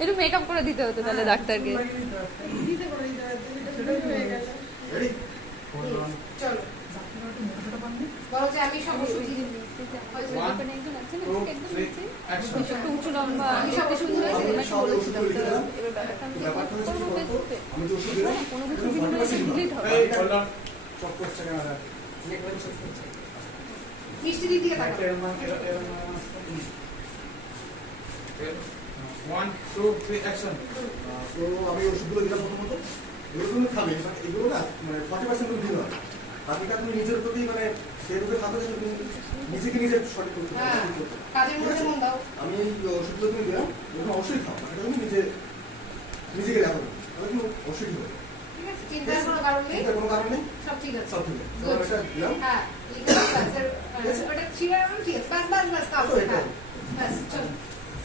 একটু মেকআপ করে দিতে হতো তাহলে ডাক্তারকে। একটু উঁচু লম্বা কোনো কিছু মিষ্টি দিদি তো আমি ওষুধগুলো দিলাম প্রথমত, এগুলো তুমি খাবে, এগুলো না মানে 40% করে দিতে হয়। বাকিটা তুমি নিজের প্রতি মানে সেই রূপে খাবে, তুমি নিজেকে নিজে সঠিক করতে পারো। আমি এই ওষুধগুলো তুমি দিলাম, এগুলো অবশ্যই খাও, বাকিটা তুমি নিজেকে দেখো, তাহলে তুমি অবশ্যই ঠিক হবে। চিন্তার কোনো কারণ নেই, কোনো কারণ নেই, সব ঠিক আছে, সব ঠিক আছে। এটা দিলাম, হ্যাঁ, ঠিক আছে, ওটা ছিল ঠিক আছে, বাস বাস বাস,